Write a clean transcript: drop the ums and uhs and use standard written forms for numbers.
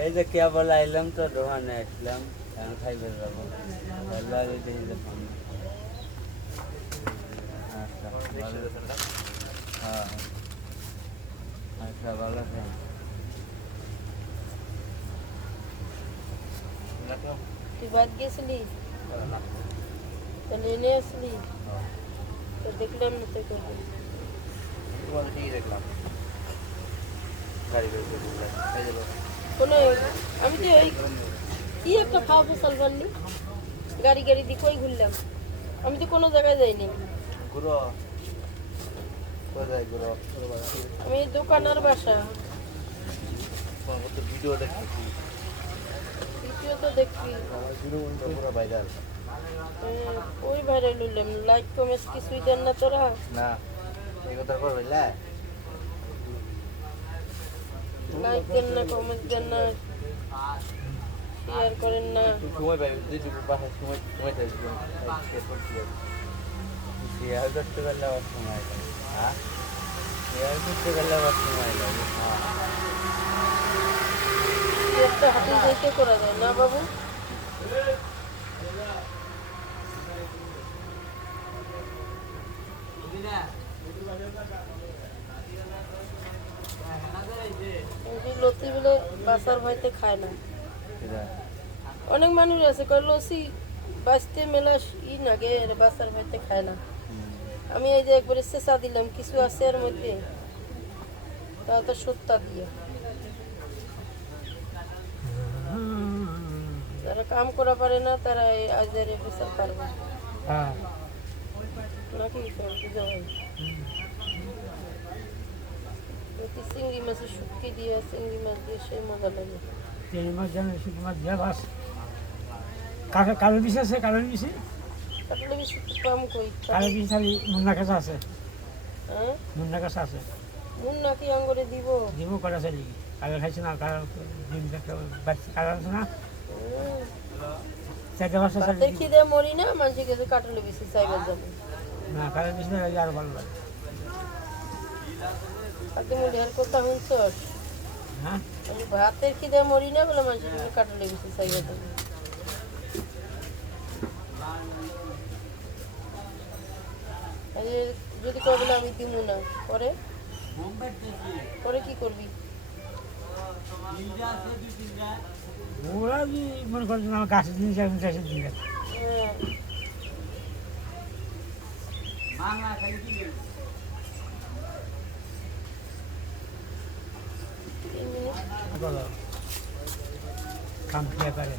এই যে কে বলে আইলাম তো দোকানে আসলাম এখন খাইবে যাবো আগে দেখি যে ফোন আচ্ছা হ্যাঁ আচ্ছা ভালো থাকেন তুই বাদ গেছিলি তাহলে এনে আসলি তো দেখলাম না তো করবি দেখলাম গাড়ি কোনো আমি তো ওই কি একটা খাওয়া ফসল পারলি গাড়ি গাড়ি দিয়ে কই ঘুরলাম আমি তো কোনো জায়গায় যাইনি ঘুরো কোথায় ঘুরো আমি দোকানের বাসা ভিডিও দেখতেছি ভিডিও তো দেখবি পুরো ভাইরাল ওই ভাইরাল হইলাম লাইক কমেন্টস কিছুই দেন না তোরা না এই কথা করবে না লাইক দেন না কমেন্ট দেন না শেয়ার করেন না সময় পাই বাসায় সময় থাকবে শেয়ার করতে পারলে আবার সময় লাগে হ্যাঁ শেয়ার করতে পারলে আবার সময় লাগে একটা হাতে দেখে করা যায় না বাবু লতি বলে বাসার ভাইতে খায় না অনেক মানুষ আছে কয় লসি বাঁচতে মেলা ই নাগে বাসার ভাইতে খায় না আমি এই যে একবারে চেঁচা দিলাম কিছু আছে এর মধ্যে তাও তো সত্তা দিয়ে যারা কাম করা পারে না তারা এই আজারে বিচার পারবে নাকি বুঝা হয় চিংড়ি মাছের শুটকি দিয়ে চিংড়ি মাছ দিয়ে সেই মজা লাগে চিংড়ি মাছ যেন শুকনো মাছ দিয়ে বাস কালো বিষ আছে কালো বিষ কাটলে বেশি কম কই কালো বিষ খালি মুন্না কাছে আছে হ্যাঁ মুন্না কাছে আছে মুন নাকি আঙ্গুরে দিব দিব করা চালি কালো খাইছে না কালো ডিম কালো আছে না চারটে বাচ্চা ভাতে খিদে মরি না মানুষের কাছে কাটলে বেশি চাইবার যাবে না কালো বিষ না আরো ভালো লাগে তাতে মনে আর কথা শুনছস হ্যাঁ ভাতের খিদে মরি না বলে মানুষের কাছে কাটলে বেশি চাইবার যাবে যদি কবে না আমি দিব না পরে পরে কি করবি ওরা কি মনে করছেন আমার গাছের জিনিস এখন চাষের জিনিস বলো কাম ক্রিয়া করে